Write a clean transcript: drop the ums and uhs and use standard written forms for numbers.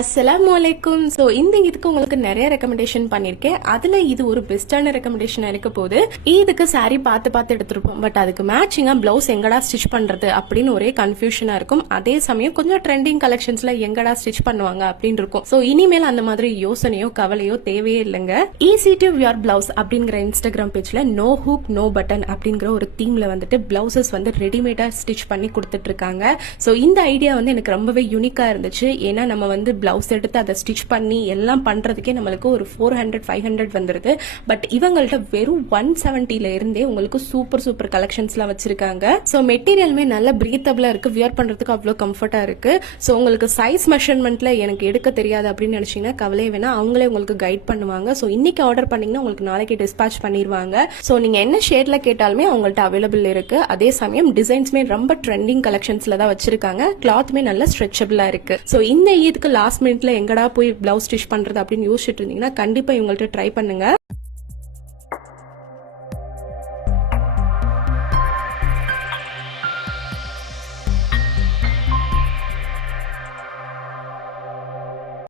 அஸ்ஸலாமுஅலைக்கும். So இந்த இதுக்கு உங்களுக்கு நிறைய ரெக்கமெண்டேஷன் பண்ணியிருக்கேன். அதில் இது ஒரு பெஸ்ட்டான ரெக்கமெண்டேஷன் இருக்க போது. இதுக்கு சாரி பார்த்து எடுத்துருப்போம். பட் அதுக்கு மேட்சிங்காக ப்ளவுஸ் எங்கடா ஸ்டிச் பண்ணுறது அப்படின்னு ஒரே கன்ஃபியூஷனாக இருக்கும். அதே சமயம் கொஞ்சம் ட்ரெண்டிங் கலெக்ஷன்ஸில் எங்கடா ஸ்டிச் பண்ணுவாங்க அப்படின்னு இருக்கும். ஸோ இனிமேல் அந்த மாதிரி யோசனையோ கவலையோ தேவையே இல்லைங்க. ஈஸி டு வியர் பிளவுஸ் அப்படிங்கிற இன்ஸ்டாகிராம் பேஜில் நோ ஹூக் நோ பட்டன் அப்படிங்கிற ஒரு தீமில் வந்துட்டு பிளவுசஸ் வந்து ரெடிமேடாக ஸ்டிச் பண்ணி கொடுத்துட்டு இருக்காங்க. ஸோ இந்த ஐடியா வந்து எனக்கு ரொம்பவே யூனிக்காக இருந்துச்சு. ஏன்னா நம்ம வந்து பிளவுஸ் எடுத்து அதை ஸ்டிச் பண்ணி எல்லாம் பண்றதுக்கே நம்மளுக்கு ஒரு 400-500 வந்துருது. பட் இவங்கள்ட்ட வெறும் 170ல இருந்தே உங்களுக்கு சூப்பர் கலெக்ஷன்ஸ்லாம் வச்சிருக்காங்க. ஸோ மெட்டீரியலுமே நல்ல பிரீத்தபிளா இருக்கு, வியர் பண்றதுக்கு அவ்வளோ கம்ஃபர்ட்டா இருக்கு. ஸோ உங்களுக்கு சைஸ் மெஷர்மெண்ட்ல எனக்கு எடுக்க தெரியாது அப்படின்னு நினைச்சீங்கன்னா கவலையே வேணா, அவங்களே உங்களுக்கு கைட் பண்ணுவாங்க. ஸோ இன்னைக்கு ஆர்டர் பண்ணீங்கன்னா உங்களுக்கு நாளைக்கு டிஸ்பேச் பண்ணிடுவாங்க. ஸோ நீங்க என்ன ஷேட்ல கேட்டாலுமே அவங்கள்ட்ட அவைலபிள் இருக்கு. அதே சமயம் டிசைன்ஸ்மே ரொம்ப ட்ரெண்டிங் கலெக்ஷன்ஸ்ல தான் வச்சிருக்காங்க. கிளாத்மே நல்ல ஸ்ட்ரெச்சபிளா இருக்கு. ஸோ இந்த ஈதுக்கு லாஸ்ட் மினிட்ல எங்கடா போய் பிளவுஸ் ஸ்டிச் பண்றது அப்படின்னு யோசிச்சுட்டு இருந்தீங்கன்னா கண்டிப்பா இவங்கள்ட்ட ட்ரை பண்ணுங்க.